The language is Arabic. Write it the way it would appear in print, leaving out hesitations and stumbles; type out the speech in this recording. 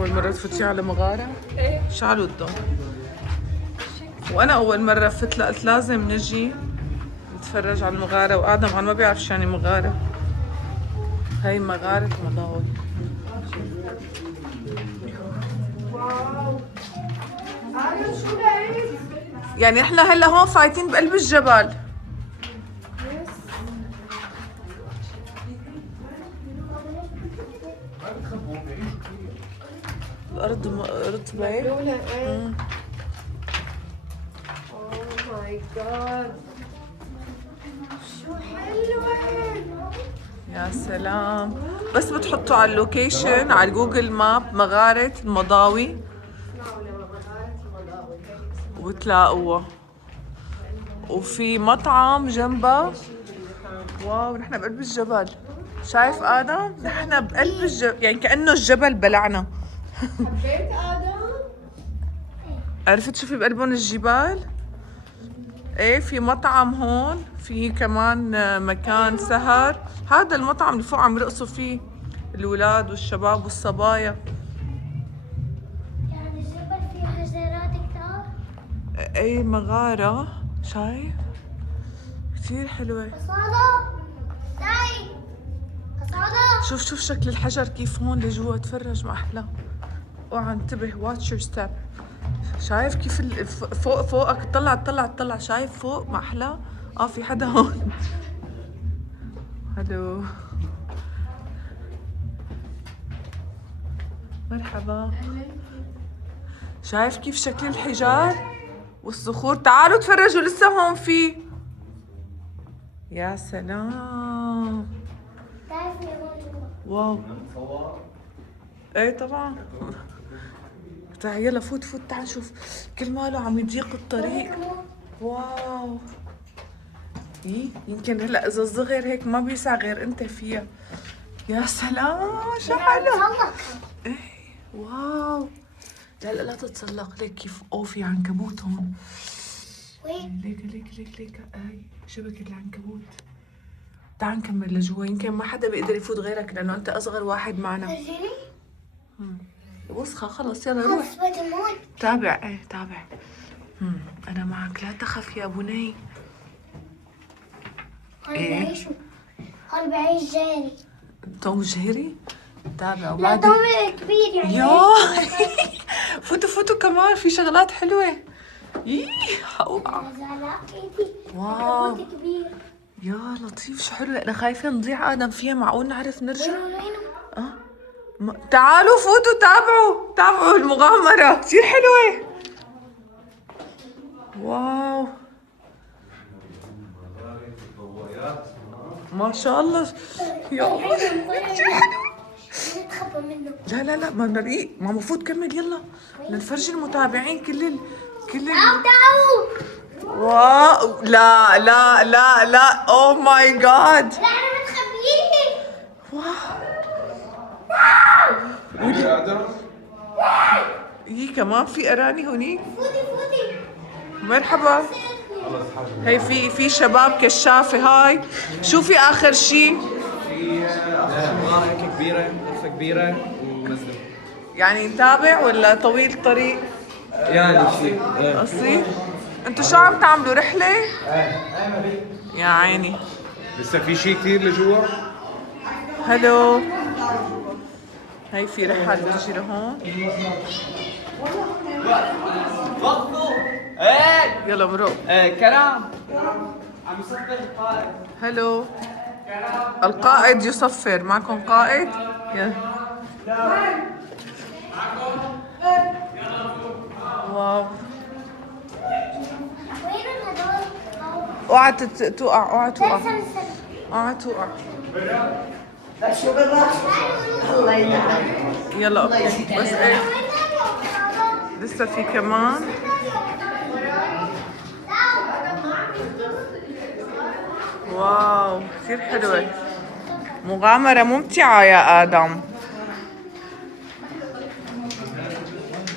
أول مرة تفوتي على مغارة؟ ايه شعلوا الدم. وأنا أول مرة فت قلت لازم نجي نتفرج على المغارة، وآدم أنا ما بيعرف شو يعني مغارة. هاي مغارة مضاوي. يعني احنا هلا هون فايتين بقلب الجبل. الأرض رطبة. مبلولة ايه. اوه ماي جاد شو حلوة. يا سلام، بس بتحطوا على اللوكيشن على جوجل ماب مغارة المضاوي وبتلاقوها. وفي مطعم جنبها. واو، نحن بقلب الجبل. شايف آدم؟ نحن بقلب الجبل، يعني كأنه الجبل بلعنا. حبيت آدم؟ عرفت شو في بقلبهم الجبال؟ ايه، في مطعم هون، في كمان مكان سهر. هذا المطعم اللي فوق عم يرقصوا فيه الولاد والشباب والصبايا. يعني الجبل فيه حجرات كتار. ايه مغارة، شايف؟ كتير حلوة. أصالة تعي أصالة. شوف شكل الحجر كيف هون لجوا، تفرج ما أحلى. اوعى انتبه، واتش يور ستيب. شايف كيف فوقك، طلع شايف فوق ما أحلى. في حدا هون. هلو، مرحبا. شايف كيف شكل الحجار والصخور؟ تعالوا تفرجوا، لسه هون في. يا سلام، تعرف إني هون جوا. واو. ايه طبعا. تعال يلا فوت تعال شوف. كل ماله عم يضيق الطريق. واو. يمكن هلا اذا الصغر هيك ما بيسع غير انت فيها. يا سلام شو حلو. ايه واو. لا تتسلق. ليك كيف في عنكبوت هون. وين؟ ليك هاي شبكة العنكبوت. تعال نكمل لجوا، يمكن ما حدا بيقدر يفوت غيرك لانه انت اصغر واحد معنا. فرجيني. وسخة خلص، يلا روح. حسبت الموت. تابع. انا معك، لا تخف يا بني. هون إيه؟ بعيشوا. هون بعيش جاري. توم جيري. تابع لا وبعدين. توم كبير يعني. يا فوتوا كمان، في شغلات حلوة. اوقع. لا ايدي. واو عنكبوت كبير. يا لطيف، شو حلوة. انا خايفة نضيع آدم فيها، معقول نعرف نرجع؟ وينه؟ تعالوا فوتوا، تابعوا المغامرة كتير حلوة. واو ما شاء الله. يا الله كتير حلوة. نتخبى منه. لا ما نرقيق، ما مفروض كمل. يلا نفرجي المتابعين كل تعالوا. واو. لا او ماي جاد. لا انا متخبيين. كمان في اراني هونيك. فوتي. مرحبا. هي في شباب كشافة. هاي شوفي اخر شي. في هيك كبيرة، غرفة كبيرة ومزدوج. يعني نتابع ولا طويل الطريق؟ يعني شيء قصير. انتوا شو عم تعملوا، رحلة؟ يا عيني. لسه في شيء كثير لجوا. هلو. هي في رحلة بتجي لهون. وقفوا. ايه يلا مروق. كرام عم يصفر القائد. هلو. القائد يصفر. معكم قائد؟ يلا. واو. وين هدول؟ اوعى توقع. استنى. اوعى توقع. يلا اوكي. بس ايه، لسه في كمان. واو كثير حلوة. مغامرة ممتعة يا آدم.